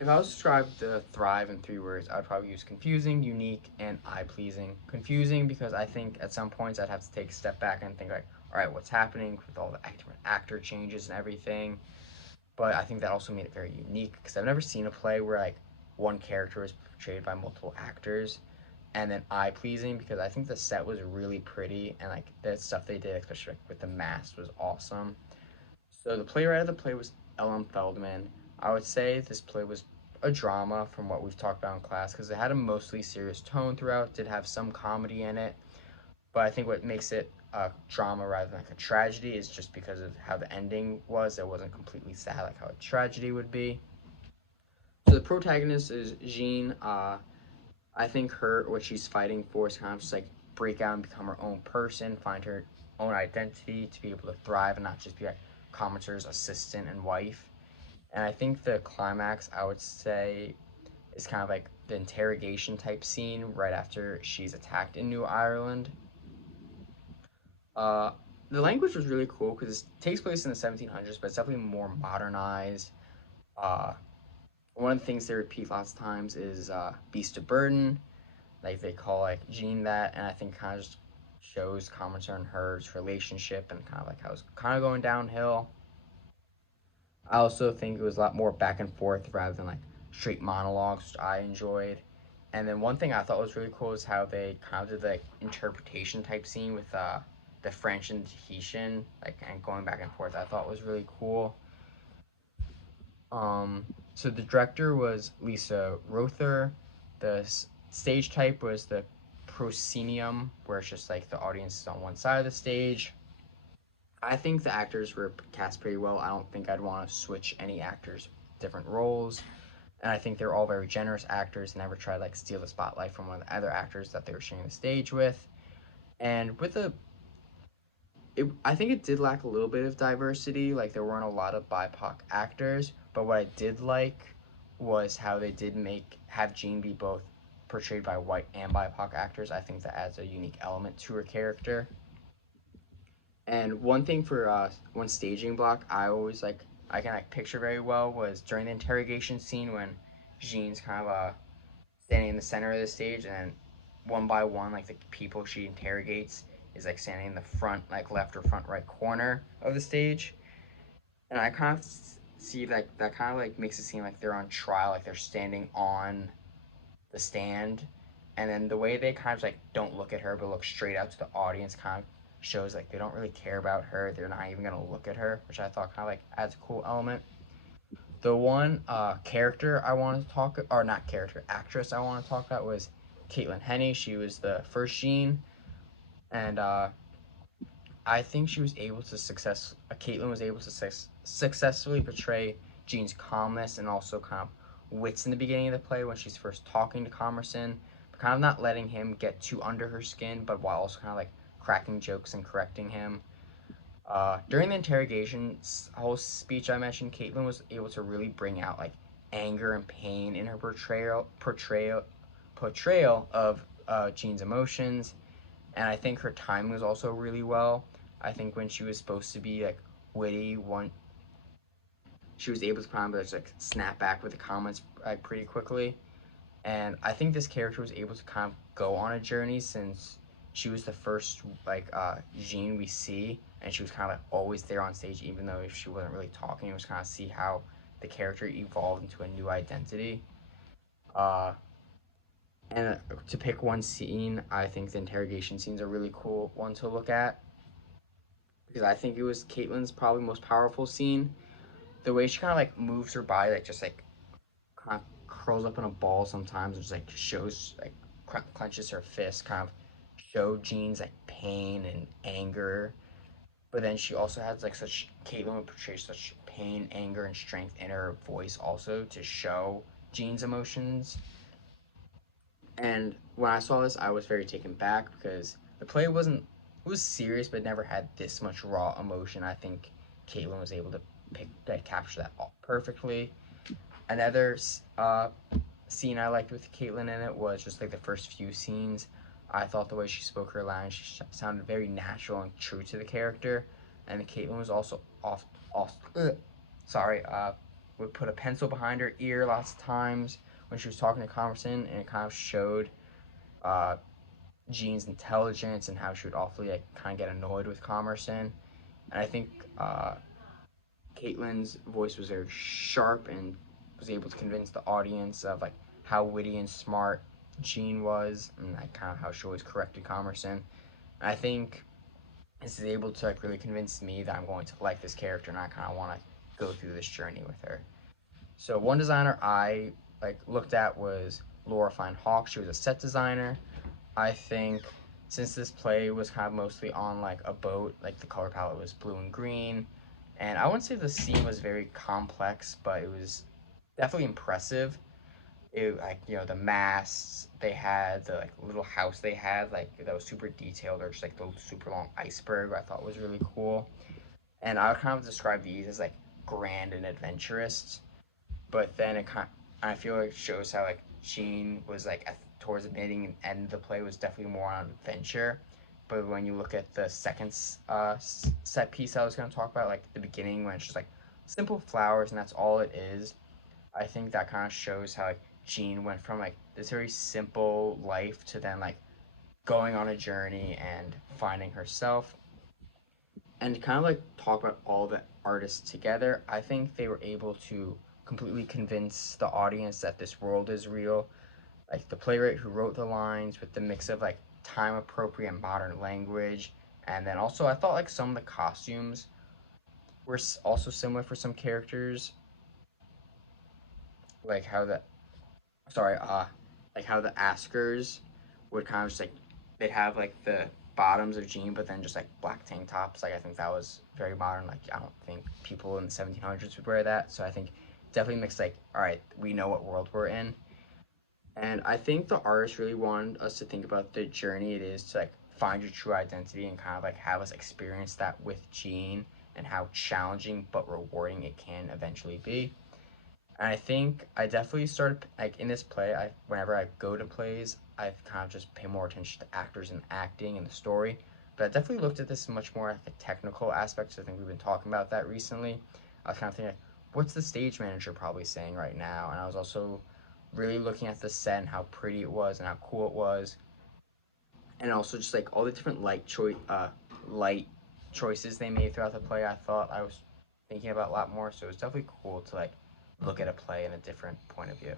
If I was to describe the Thrive in 3 words, I would probably use confusing, unique, and eye-pleasing. Confusing because I think at some points I'd have to take a step back and think like, all right, what's happening with all the different actor changes and everything. But I think that also made it very unique because I've never seen a play where like one character is portrayed by multiple actors. And then eye-pleasing because I think the set was really pretty and like the stuff they did, especially like, with the mask, was awesome. So the playwright of the play was Ellen Feldman. I would say this play was a drama from what we've talked about in class because it had a mostly serious tone throughout. Did have some comedy in it, but I think what makes it a drama rather than like a tragedy is just because of how the ending was. It wasn't completely sad like how a tragedy would be. So the protagonist is Jean. I think her what she's fighting for is kind of just like break out and become her own person, find her own identity to be able to thrive and not just be like Commenter's assistant and wife. And I think the climax, I would say, is kind of like the interrogation type scene right after she's attacked in New Ireland. Uh, the language was really cool because it takes place in the 1700s, but it's definitely more modernized. Uh, One of the things they repeat lots of times is beast of burden, like they call like Jean that, and I think kind of just shows comments on her relationship and kind of like how it's kind of going downhill. I also think it was a lot more back and forth rather than like straight monologues, which I enjoyed. And then one thing I thought was really cool is how they kind of did the like, interpretation type scene with the French and Tahitian, like and going back and forth. I thought was really cool. Um, so the director was Lisa Rother. The stage type was the proscenium, where it's just like the audience is on one side of the stage. I think the actors were cast pretty well. I don't think I'd want to switch any actors different roles. And I think they're all very generous actors, never try to like steal the spotlight from one of the other actors that they were sharing the stage with. And with I think it did lack a little bit of diversity. Like there weren't a lot of BIPOC actors, but what I did like was how they did make have Jean be both portrayed by white and BIPOC actors. I think that adds a unique element to her character. And one thing for one staging block, I can like picture very well was during the interrogation scene when Jean's kind of standing in the center of the stage, and then one by one, like the people she interrogates is like standing in the front, like left or front right corner of the stage, and I kind of see like that kind of like makes it seem like they're on trial, like they're standing on the stand, and then the way they kind of like don't look at her but look straight out to the audience kind of shows like they don't really care about her. They're not even gonna look at her, which I thought kind of like adds a cool element. The one character I wanted to talk, or not character, actress I want to talk about was Caitlin Henney. She was the first Jean, and I think she was able to Caitlin was able to successfully portray Jean's calmness and also kind of wits in the beginning of the play when she's first talking to Commerson, but kind of not letting him get too under her skin, but while also kind of like cracking jokes and correcting him. During the interrogation whole speech I mentioned, Caitlin was able to really bring out like anger and pain in her portrayal of Jean's emotions, and I think her timing was also really well. I think when she was supposed to be like witty, one she was able to kind of just like snap back with the comments like pretty quickly. And I think this character was able to kind of go on a journey since she was the first like Jean we see, and she was kind of like always there on stage, even though if she wasn't really talking. It was kind of see how the character evolved into a new identity. Uh, and to pick one scene, I think the interrogation scenes are a really cool one to look at because I think it was Caitlin's probably most powerful scene. The way she kind of like moves her body, like just like kind of curls up in a ball sometimes, and just like shows like clenches her fist, kind of show Jean's like pain and anger. But then she also has like such Caitlin would portray such pain, anger, and strength in her voice also to show Jean's emotions. And when I saw this, I was very taken back because the play wasn't it was serious, but never had this much raw emotion. I think Caitlin was able to capture that perfectly. Another scene I liked with Caitlin in it was just like the first few scenes. I thought the way she spoke her lines, she sounded very natural and true to the character. And Caitlin was also off, sorry, would put a pencil behind her ear lots of times when she was talking to Commerson, and it kind of showed uh, Jean's intelligence and how she would awfully like kind of get annoyed with Commerson. And I think Caitlin's voice was very sharp and was able to convince the audience of like how witty and smart Jean was, and like kind of how she always corrected Commerson. And I think this is able to like really convince me that I'm going to like this character, and I kind of want to go through this journey with her. So one designer I like looked at was Laura Fine Hawk. She was a set designer. I think since this play was kind of mostly on like a boat, like the color palette was blue and green, and I wouldn't say the scene was very complex, but it was definitely impressive. It like the masts they had, the like little house they had, like that was super detailed, or just like the super long iceberg I thought was really cool. And I would kind of describe these as like grand and adventurous, but then I feel like it shows how like Sheen was like towards the beginning and end of the play was definitely more on adventure. But when you look at the second set piece I was going to talk about, like the beginning when it's just like simple flowers and that's all it is, I think that kind of shows how like Jean went from like this very simple life to then like going on a journey and finding herself, and kind of like talk about all the artists together. I think they were able to completely convince the audience that this world is real. Like the playwright who wrote the lines with the mix of like time appropriate modern language, and then also I thought like some of the costumes were also similar for some characters, like how the sorry like how the Askers would kind of just like they'd have like the bottoms of jean but then just like black tank tops. Like I think that was very modern. Like I don't think people in the 1700s would wear that, so I think definitely mixed like all right, we know what world we're in. And I think the artist really wanted us to think about the journey it is to like find your true identity and kind of like have us experience that with Jean, and how challenging but rewarding it can eventually be. And I think I definitely started like in this play. I whenever I go to plays, I kind of just pay more attention to actors and acting and the story. But I definitely looked at this much more at the technical aspects. I think we've been talking about that recently. I was kind of thinking, like, what's the stage manager probably saying right now? And I was also really looking at the set and how pretty it was and how cool it was, and also just like all the different light choices they made throughout the play. I thought I was thinking about a lot more, so it was definitely cool to like look at a play in a different point of view.